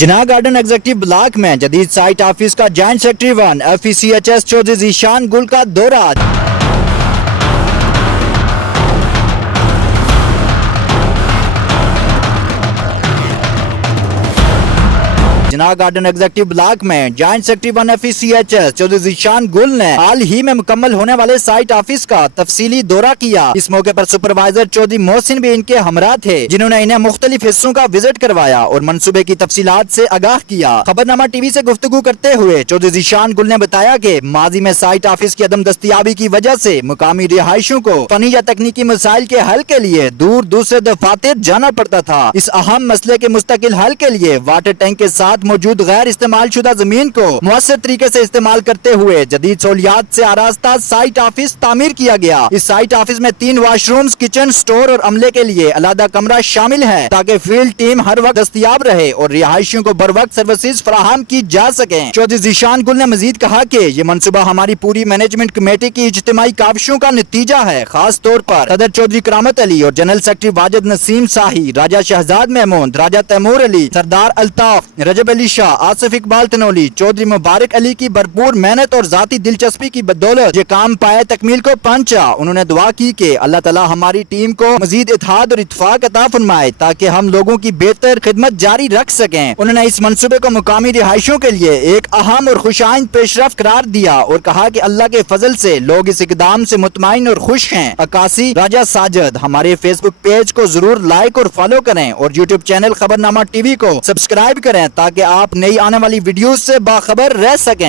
جناح garden executive block میں جدید site office کا joint secretary 1 FECHS Chaudhry Zeeshan Gul کا دورہ۔ جناح گارڈن ایگزیکٹو بلاک میں joint secretary 1 FECHS Chaudhry Zeeshan Gul نے حال ہی میں مکمل ہونے والے سائٹ آفس کا تفصیلی دورہ کیا۔ اس موقع پر سپروائزر چودھری محسن بھی ان کے ہمراہ تھے، جنہوں نے انہیں مختلف حصوں کا وزٹ کروایا اور منصوبے کی تفصیلات سے آگاہ کیا۔ خبرنامہ ٹی وی سے گفتگو کرتے ہوئے چودھری ذیشان گل نے بتایا کہ ماضی میں سائٹ آفس کی عدم دستیابی کی وجہ سے مقامی رہائشیوں کو فنی یا تکنیکی مسائل کے حل کے لیے دور دوسرے دفاتر جانا پڑتا تھا۔ اس اہم مسئلے کے مستقل حل کے لیے واٹر ٹینک کے ساتھ موجود غیر استعمال شدہ زمین کو مؤثر طریقے سے استعمال کرتے ہوئے جدید سہولیات سے آراستہ سائٹ آفس تعمیر کیا گیا۔ اس سائٹ آفس میں 3 واش رومز، کچن، سٹور اور عملے کے لیے علیحدہ کمرہ شامل ہے تاکہ فیلڈ ٹیم ہر وقت دستیاب رہے اور رہائشیوں کو بر وقت سروسز فراہم کی جا سکیں۔ چودھری ذیشان گل نے مزید کہا کہ یہ منصوبہ ہماری پوری مینجمنٹ کمیٹی کی اجتماعی کاوشوں کا نتیجہ ہے، خاص طور پر صدر چودھری کرامت علی اور جنرل سیکرٹری واجد نسیم شاہی، راجہ شہزاد محمود، راجہ تیمور علی، سردار الطاف، رجب علی شاہ، آصف اقبال تنولی، چودھری مبارک علی کی بھرپور محنت اور ذاتی دلچسپی کی بدولت یہ کام پائے تکمیل کو پہنچا۔ انہوں نے دعا کی کہ اللہ تعالی ہماری ٹیم کو مزید اتحاد اور اتفاق عطا فرمائے تاکہ ہم لوگوں کی بہتر خدمت جاری رکھ سکیں۔ انہوں نے اس منصوبے کو مقامی رہائشیوں کے لیے ایک اہم اور خوش آئند پیش رفت قرار دیا اور کہا کہ اللہ کے فضل سے لوگ اس اقدام سے مطمئن اور خوش ہیں۔ عکاسی راجہ ساجد۔ ہمارے فیس بک پیج کو ضرور لائک اور فالو کریں اور یوٹیوب چینل خبرنامہ ٹی وی کو سبسکرائب کریں تاکہ آپ نئی آنے والی ویڈیوز سے باخبر رہ سکیں۔